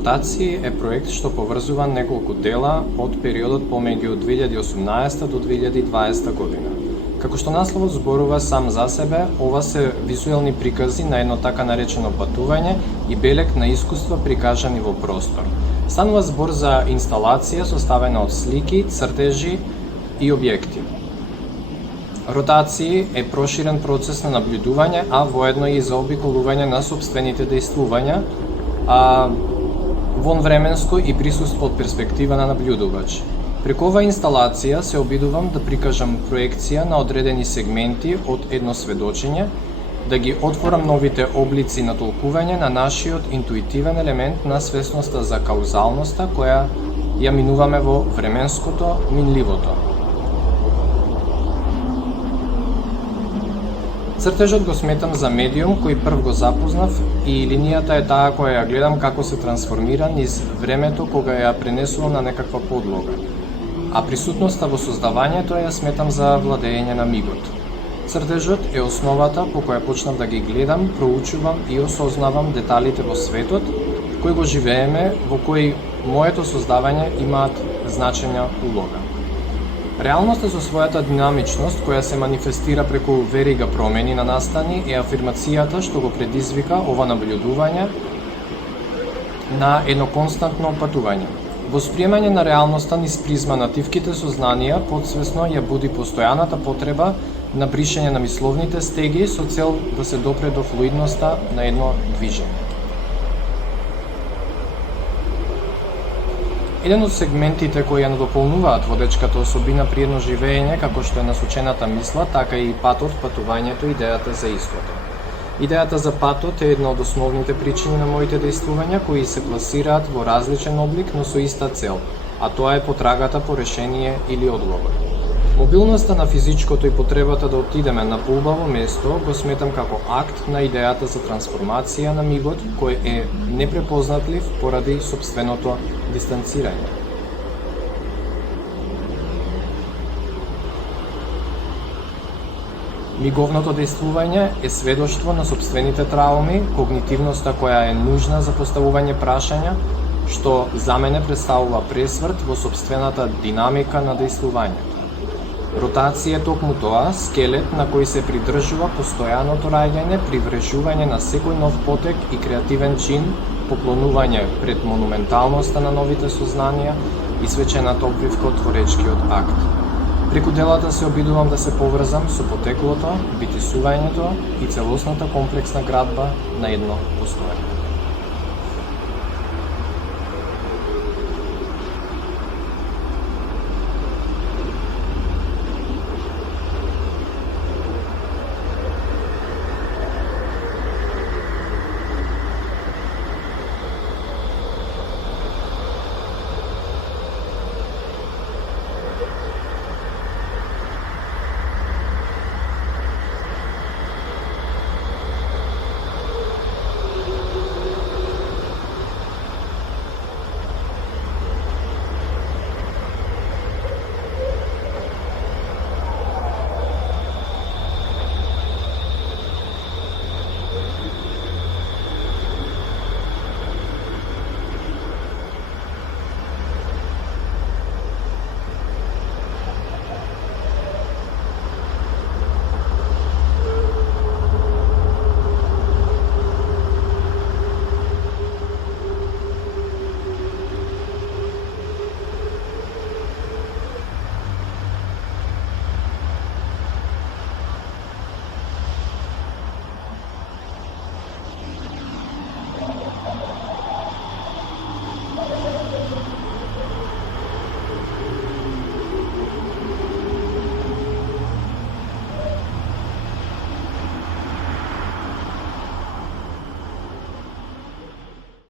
Ротации е проект што поврзува неколку дела од периодот помеѓу 2018 до 2020 година. Како што насловот зборува сам за себе, ова се визуелни прикази на едно така наречено патување и белег на искуства прикажани во простор. Станува збор за инсталација составена од слики, цртежи и објекти. Ротации е проширен процес на наблюдување, а воедно и заобиколување на сопствените дејствувања, вонвременско и присуство од перспектива на наблюдувач. Преку оваа инсталација се обидувам да прикажам проекција на одредени сегменти од едно сведочење, да ги отворам новите облици на толкување на нашиот интуитивен елемент на свесноста за каузалноста која ја минуваме во временското, минливото. Цртежот го сметам за медиум кој прв го запознав и линијата е таа која ја гледам како се трансформира низ времето кога ја пренесувам на некаква подлога. А присутноста во создавањето ја сметам за владење на мигот. Цртежот е основата по која почнав да ги гледам, проучувам и осознавам деталите во светот кој го живееме, во кој моето создавање имаат значајна улога. Реалноста со својата динамичност, која се манифестира преку верига промени на настани, е афирмацијата што го предизвика ова наблюдување на едно константно патување. Восприемање на реалноста низ призма на тивките сознанија подсвесно ја буди постојаната потреба на бришење на мисловните стеги со цел да се допре до флуидноста на едно движење. Еден од сегментите кои ја надополнуваат водечката особина при едно живење, како што е насочената мисла, така и патот, патувањето, идејата за истото. Идејата за патот е една од основните причини на моите дејствувања, кои се пласираат во различен облик, но со иста цел, а тоа е потрагата по решение или одговор. Мобилноста на физичкото и потребата да отидеме на поубаво место го сметам како акт на идејата за трансформација на мигот, кој е непрепознатлив поради сопственото дистанцирање. Миговното дејствување е сведоштво на сопствените трауми, когнитивноста која е нужна за поставување прашања, што за мене представува пресврт во сопствената динамика на дејствувањето. Ротација е токму тоа, скелет на кој се придржува постојаното раѓање, приврежување на секој нов потек и креативен чин, поклонување пред монументалноста на новите сознанија и свечената обвивка од творечкиот акт. Преку делата се обидувам да се поврзам со потеклото, битисувањето и целосната комплексна градба на едно постојање.